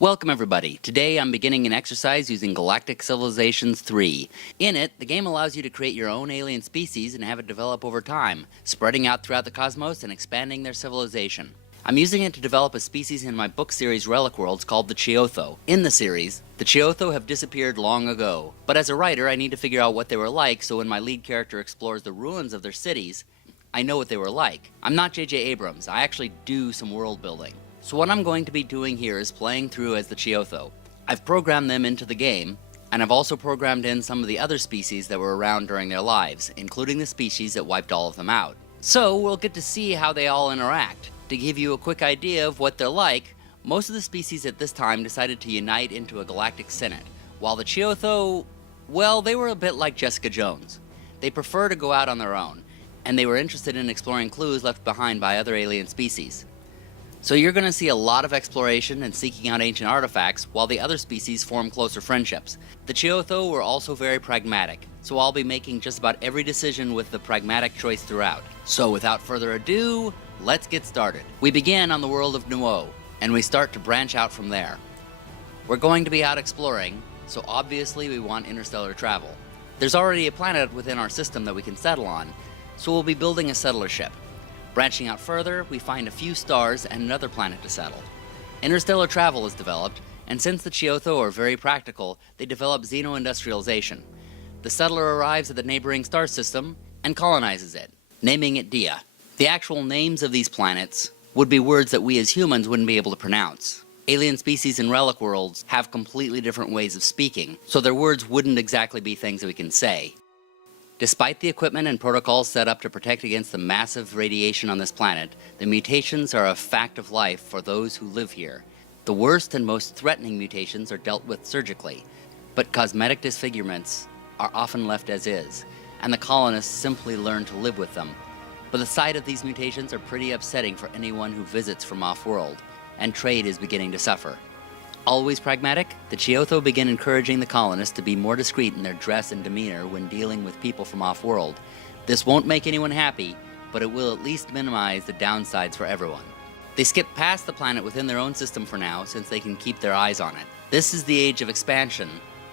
Welcome everybody. Today I'm beginning an exercise using Galactic Civilizations 3. In it, the game allows you to create your own alien species and have it develop over time, spreading out throughout the cosmos and expanding their civilization. I'm using it to develop a species in my book series Relic Worlds called the Chiotho. In the series, the Chiotho have disappeared long ago, but as a writer I need to figure out what they were like so when my lead character explores the ruins of their cities, I know what they were like. I'm not J.J. Abrams, I actually do some world building. So what I'm going to be doing here is playing through as the Chiotho. I've programmed them into the game, and I've also programmed in some of the other species that were around during their lives, including the species that wiped all of them out. So we'll get to see how they all interact. To give you a quick idea of what they're like, most of the species at this time decided to unite into a galactic senate, while the Chiotho, well, they were a bit like Jessica Jones. They prefer to go out on their own, and they were interested in exploring clues left behind by other alien species. So you're going to see a lot of exploration and seeking out ancient artifacts, while the other species form closer friendships. The Chiotho were also very pragmatic, so I'll be making just about every decision with the pragmatic choice throughout. So without further ado, let's get started. We begin on the world of Nuo, and we start to branch out from there. We're going to be out exploring, so obviously we want interstellar travel. There's already a planet within our system that we can settle on, so we'll be building a settler ship. Branching out further, we find a few stars and another planet to settle. Interstellar travel is developed, and since the Chiotho are very practical, they develop xeno-industrialization. The settler arrives at the neighboring star system and colonizes it, naming it Dia. The actual names of these planets would be words that we as humans wouldn't be able to pronounce. Alien species in Relic Worlds have completely different ways of speaking, so their words wouldn't exactly be things that we can say. Despite the equipment and protocols set up to protect against the massive radiation on this planet, the mutations are a fact of life for those who live here. The worst and most threatening mutations are dealt with surgically, but cosmetic disfigurements are often left as is, and the colonists simply learn to live with them. But the sight of these mutations are pretty upsetting for anyone who visits from off-world, and trade is beginning to suffer. Always pragmatic, the Chiotho begin encouraging the colonists to be more discreet in their dress and demeanor when dealing with people from off-world. This won't make anyone happy, but it will at least minimize the downsides for everyone. They skip past the planet within their own system for now, since they can keep their eyes on it. This is the age of expansion,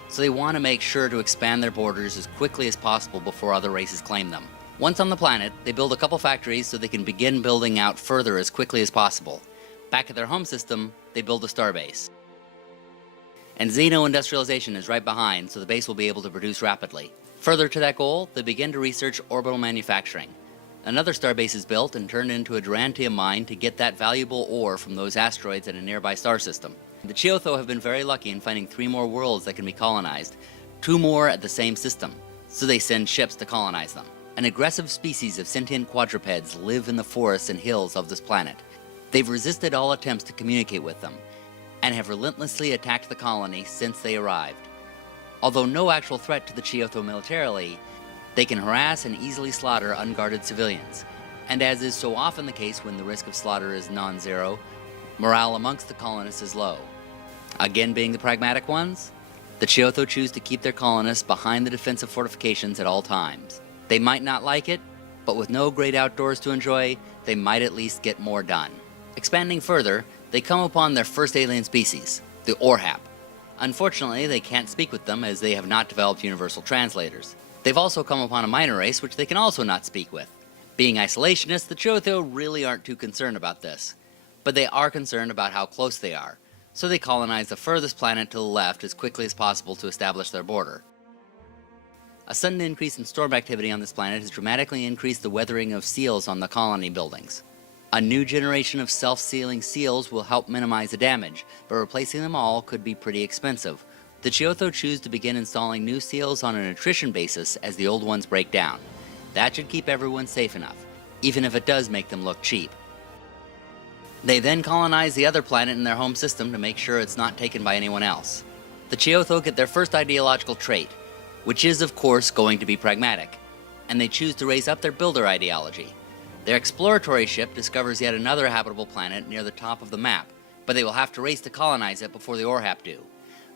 so they want to make sure to expand their borders as quickly as possible before other races claim them. Once on the planet, they build a couple factories so they can begin building out further as quickly as possible. Back at their home system, they build a starbase. And xeno-industrialization is right behind, so the base will be able to produce rapidly. Further to that goal, they begin to research orbital manufacturing. Another starbase is built and turned into a durantium mine to get that valuable ore from those asteroids in a nearby star system. The Chiotho have been very lucky in finding 3 more worlds that can be colonized, 2 more at the same system, so they send ships to colonize them. An aggressive species of sentient quadrupeds live in the forests and hills of this planet. They've resisted all attempts to communicate with them, and have relentlessly attacked the colony since they arrived. Although no actual threat to the Chiotho militarily, they can harass and easily slaughter unguarded civilians. And as is so often the case when the risk of slaughter is non-zero, morale amongst the colonists is low. Again being the pragmatic ones, the Chiotho choose to keep their colonists behind the defensive fortifications at all times. They might not like it, but with no great outdoors to enjoy, they might at least get more done. Expanding further, they come upon their first alien species, the Orhap. Unfortunately, they can't speak with them as they have not developed universal translators. They've also come upon a minor race which they can also not speak with. Being isolationists, the Chiotho really aren't too concerned about this, but they are concerned about how close they are, so they colonize the furthest planet to the left as quickly as possible to establish their border. A sudden increase in storm activity on this planet has dramatically increased the weathering of seals on the colony buildings. A new generation of self-sealing seals will help minimize the damage, but replacing them all could be pretty expensive. The Chiotho choose to begin installing new seals on an attrition basis as the old ones break down. That should keep everyone safe enough, even if it does make them look cheap. They then colonize the other planet in their home system to make sure it's not taken by anyone else. The Chiotho get their first ideological trait, which is of course going to be pragmatic, and they choose to raise up their builder ideology. Their exploratory ship discovers yet another habitable planet near the top of the map, but they will have to race to colonize it before the Orhap do.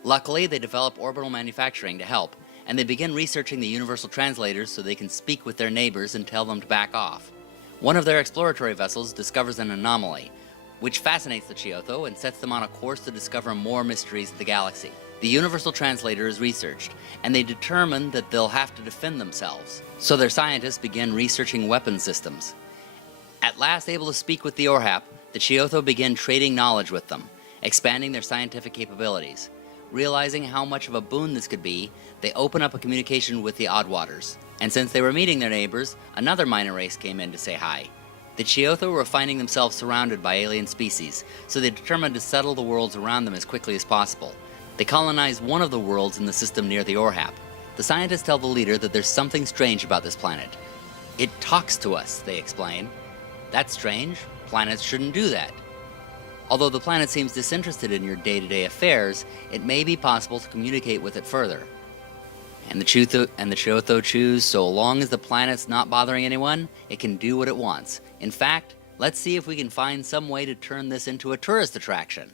Luckily, they develop orbital manufacturing to help, and they begin researching the universal translators so they can speak with their neighbors and tell them to back off. One of their exploratory vessels discovers an anomaly, which fascinates the Chiotho and sets them on a course to discover more mysteries of the galaxy. The Universal Translator is researched, and they determine that they'll have to defend themselves, so their scientists begin researching weapon systems. At last able to speak with the Orhap, the Chiotho begin trading knowledge with them, expanding their scientific capabilities. Realizing how much of a boon this could be, they open up a communication with the Oddwaters. And since they were meeting their neighbors, another minor race came in to say hi. The Chiotho were finding themselves surrounded by alien species, so they determined to settle the worlds around them as quickly as possible. They colonized one of the worlds in the system near the Orhap. The scientists tell the leader that there's something strange about this planet. It talks to us, they explain. That's strange. Planets shouldn't do that. Although the planet seems disinterested in your day-to-day affairs, it may be possible to communicate with it further. And the Chiotho choose, so long as the planet's not bothering anyone, it can do what it wants. In fact, let's see if we can find some way to turn this into a tourist attraction.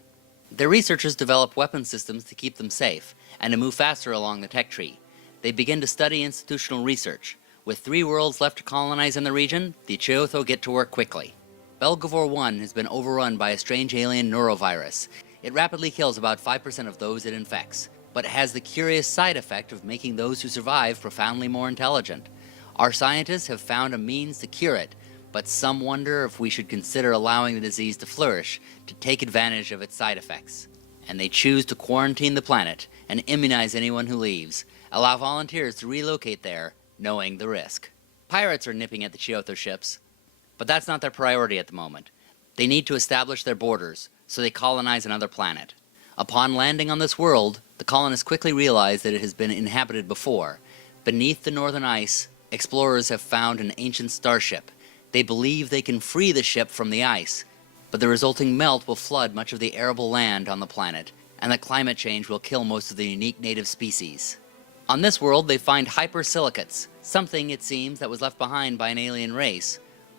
Their researchers develop weapon systems to keep them safe, and to move faster along the tech tree. They begin to study institutional research. With 3 worlds left to colonize in the region, the Chiotho get to work quickly. Belgavor 1 has been overrun by a strange alien neurovirus. It rapidly kills about 5% of those it infects, but has the curious side effect of making those who survive profoundly more intelligent. Our scientists have found a means to cure it, but some wonder if we should consider allowing the disease to flourish to take advantage of its side effects. And they choose to quarantine the planet and immunize anyone who leaves, allow volunteers to relocate there, knowing the risk. Pirates are nipping at the Chiotho ships, but that's not their priority at the moment. They need to establish their borders, so they colonize another planet. Upon landing on this world, the colonists quickly realize that it has been inhabited before. Beneath the northern ice, explorers have found an ancient starship. They believe they can free the ship from the ice, but the resulting melt will flood much of the arable land on the planet, and the climate change will kill most of the unique native species. On this world, they find hypersilicates, something, it seems, that was left behind by an alien race,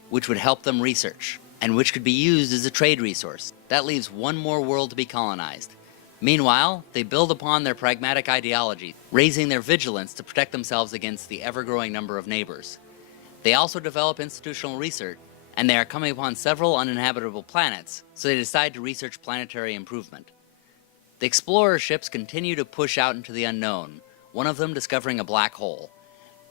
which would help them research, and which could be used as a trade resource. That leaves one more world to be colonized. Meanwhile, they build upon their pragmatic ideology, raising their vigilance to protect themselves against the ever-growing number of neighbors. They also develop institutional research, and they are coming upon several uninhabitable planets, so they decide to research planetary improvement. The explorer ships continue to push out into the unknown, one of them discovering a black hole.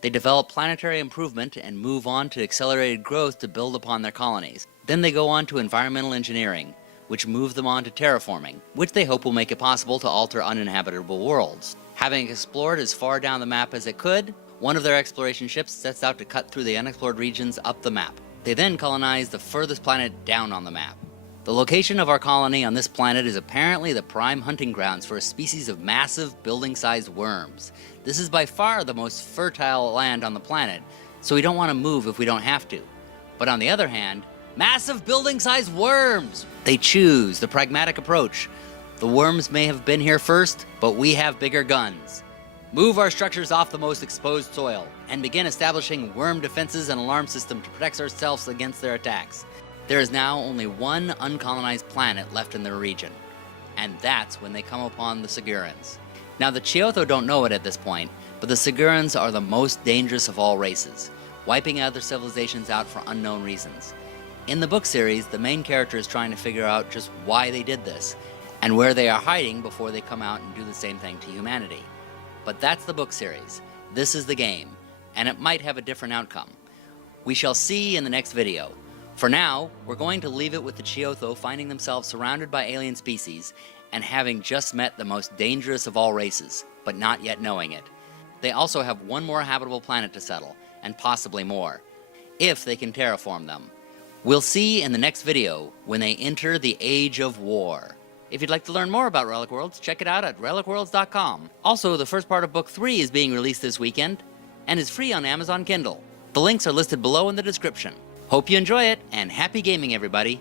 They develop planetary improvement and move on to accelerated growth to build upon their colonies. Then they go on to environmental engineering, which move them on to terraforming, which they hope will make it possible to alter uninhabitable worlds. Having explored as far down the map as it could, one of their exploration ships sets out to cut through the unexplored regions up the map. They then colonize the furthest planet down on the map. The location of our colony on this planet is apparently the prime hunting grounds for a species of massive building-sized worms. This is by far the most fertile land on the planet, so we don't want to move if we don't have to. But on the other hand, massive building-sized worms! They choose the pragmatic approach. The worms may have been here first, but we have bigger guns. Move our structures off the most exposed soil, and begin establishing worm defenses and alarm system to protect ourselves against their attacks. There is now only one uncolonized planet left in their region, and that's when they come upon the Sigurans. Now the Chiotho don't know it at this point, but the Sigurans are the most dangerous of all races, wiping other civilizations out for unknown reasons. In the book series, the main character is trying to figure out just why they did this, and where they are hiding before they come out and do the same thing to humanity. But that's the book series. This is the game, and it might have a different outcome. We shall see in the next video. For now, we're going to leave it with the Chiotho finding themselves surrounded by alien species and having just met the most dangerous of all races, but not yet knowing it. They also have one more habitable planet to settle, and possibly more, if they can terraform them. We'll see in the next video when they enter the Age of War. If you'd like to learn more about Relic Worlds, check it out at relicworlds.com. Also, the first part of Book 3 is being released this weekend and is free on Amazon Kindle. The links are listed below in the description. Hope you enjoy it, and happy gaming, everybody!